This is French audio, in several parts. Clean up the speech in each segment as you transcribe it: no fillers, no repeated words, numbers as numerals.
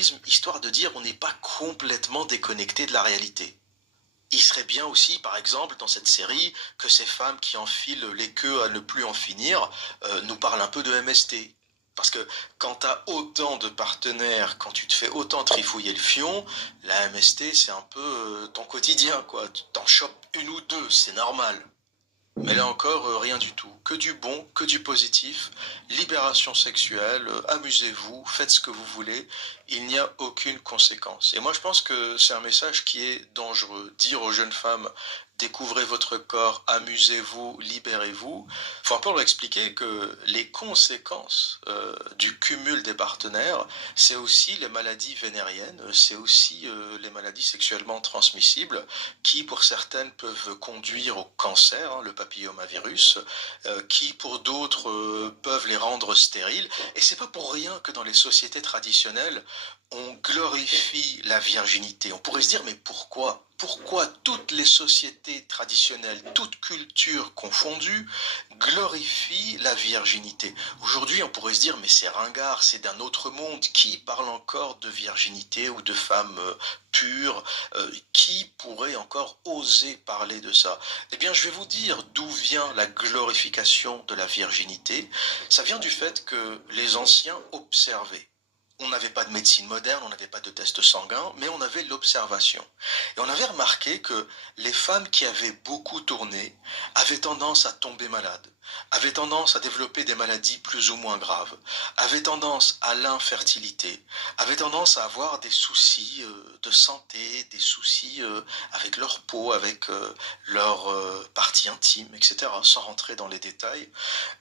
féminisme, histoire de dire on n'est pas complètement déconnecté de la réalité. Il serait bien aussi, par exemple, dans cette série, que ces femmes qui enfilent les queues à ne plus en finir nous parlent un peu de MST. Parce que quand tu as autant de partenaires, quand tu te fais autant trifouiller le fion, la MST c'est un peu ton quotidien, quoi. Tu t'en chopes une ou deux, c'est normal. Mais là encore, rien du tout. Que du bon, que du positif. Libération sexuelle, amusez-vous, faites ce que vous voulez. Il n'y a aucune conséquence. Et moi, je pense que c'est un message qui est dangereux. Dire aux jeunes femmes, découvrez votre corps, amusez-vous, libérez-vous. Il faut un peu leur expliquer que les conséquences du cumul des partenaires, c'est aussi les maladies vénériennes, c'est aussi les maladies sexuellement transmissibles qui pour certaines peuvent conduire au cancer, hein, le papillomavirus, qui pour d'autres peuvent les rendre stériles. Et c'est pas pour rien que dans les sociétés traditionnelles, on glorifie la virginité. On pourrait se dire, mais pourquoi? Pourquoi toutes les sociétés traditionnelles, toutes cultures confondues, glorifient la virginité? Aujourd'hui, on pourrait se dire, mais c'est ringard, c'est d'un autre monde. Qui parle encore de virginité ou de femmes pures? Qui pourrait encore oser parler de ça? Eh bien, je vais vous dire d'où vient la glorification de la virginité. Ça vient du fait que les anciens observaient. On n'avait pas de médecine moderne, on n'avait pas de tests sanguins, mais on avait l'observation. Et on avait remarqué que les femmes qui avaient beaucoup tourné avaient tendance à tomber malades, avaient tendance à développer des maladies plus ou moins graves, avaient tendance à l'infertilité, avaient tendance à avoir des soucis de santé, des soucis avec leur peau, avec leur partie intime, etc., sans rentrer dans les détails.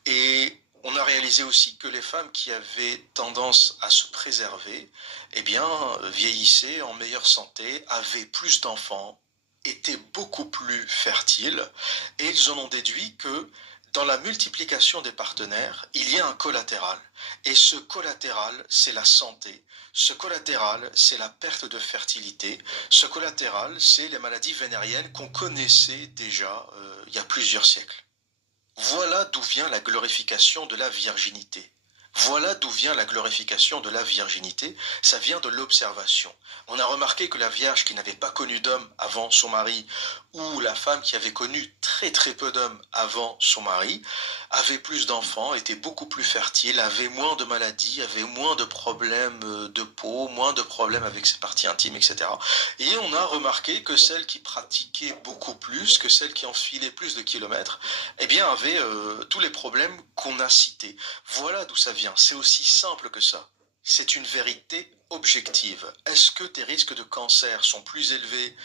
Et on a réalisé aussi que les femmes qui avaient tendance à se préserver, eh bien, vieillissaient en meilleure santé, avaient plus d'enfants, étaient beaucoup plus fertiles, et ils en ont déduit que dans la multiplication des partenaires, il y a un collatéral. Et ce collatéral, c'est la santé. Ce collatéral, c'est la perte de fertilité. Ce collatéral, c'est les maladies vénériennes qu'on connaissait déjà il y a plusieurs siècles. Voilà d'où vient la glorification de la virginité. Voilà d'où vient la glorification de la virginité, ça vient de l'observation. On a remarqué que la vierge qui n'avait pas connu d'homme avant son mari, ou la femme qui avait connu très très peu d'hommes avant son mari, avait plus d'enfants, était beaucoup plus fertile, avait moins de maladies, avait moins de problèmes de peau, moins de problèmes avec ses parties intimes, etc. Et on a remarqué que celles qui pratiquaient beaucoup plus, que celles qui enfilaient plus de kilomètres, eh bien avaient tous les problèmes qu'on a cités. Voilà d'où ça vient, c'est aussi simple que ça. C'est une vérité objective. Est-ce que tes risques de cancer sont plus élevés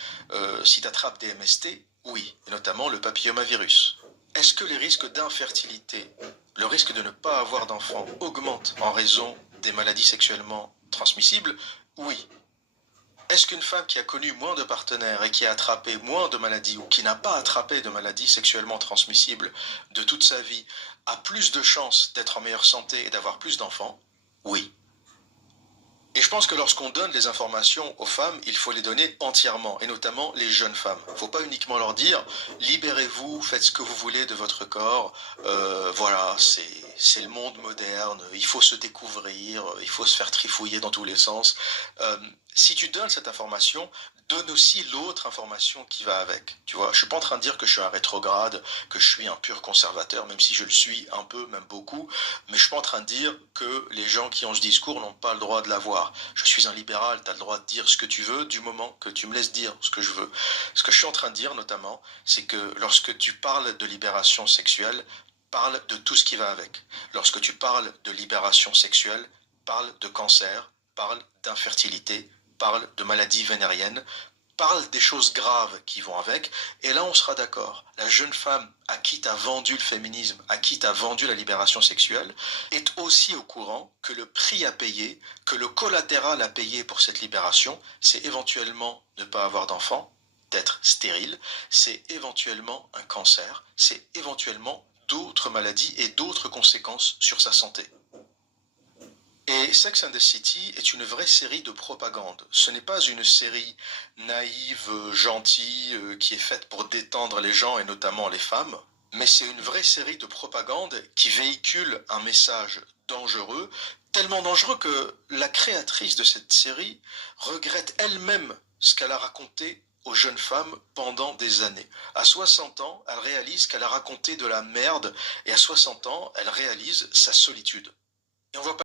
si tu attrapes des MST? Oui, et notamment le papillomavirus. Est-ce que les risques d'infertilité, le risque de ne pas avoir d'enfants augmente en raison des maladies sexuellement transmissibles? Oui. Est-ce qu'une femme qui a connu moins de partenaires et qui a attrapé moins de maladies ou qui n'a pas attrapé de maladies sexuellement transmissibles de toute sa vie a plus de chances d'être en meilleure santé et d'avoir plus d'enfants? Oui. Et je pense que lorsqu'on donne les informations aux femmes, il faut les donner entièrement, et notamment les jeunes femmes. Il ne faut pas uniquement leur dire libérez-vous, faites ce que vous voulez de votre corps, voilà, c'est le monde moderne, il faut se découvrir, il faut se faire trifouiller dans tous les sens. Si tu donnes cette information, donne aussi l'autre information qui va avec. Tu vois, je suis pas en train de dire que je suis un rétrograde, que je suis un pur conservateur, même si je le suis un peu, même beaucoup, mais je suis pas en train de dire que les gens qui ont ce discours n'ont pas le droit de l'avoir. Je suis un libéral, tu as le droit de dire ce que tu veux du moment que tu me laisses dire ce que je veux. Ce que je suis en train de dire notamment, c'est que lorsque tu parles de libération sexuelle, parle de tout ce qui va avec. Lorsque tu parles de libération sexuelle, parle de cancer, parle d'infertilité, parle de maladies vénériennes, parle des choses graves qui vont avec, et là on sera d'accord. La jeune femme à qui t'as vendu le féminisme, à qui t'as vendu la libération sexuelle, est aussi au courant que le prix à payer, que le collatéral à payer pour cette libération, c'est éventuellement ne pas avoir d'enfant, d'être stérile, c'est éventuellement un cancer, c'est éventuellement d'autres maladies et d'autres conséquences sur sa santé. Et Sex and the City est une vraie série de propagande. Ce n'est pas une série naïve, gentille, qui est faite pour détendre les gens et notamment les femmes. mais c'est une vraie série de propagande qui véhicule un message dangereux, tellement dangereux que la créatrice de cette série regrette elle-même ce qu'elle a raconté aux jeunes femmes pendant des années. À 60 ans, elle réalise qu'elle a raconté de la merde, et à 60 ans, elle réalise sa solitude. Et on voit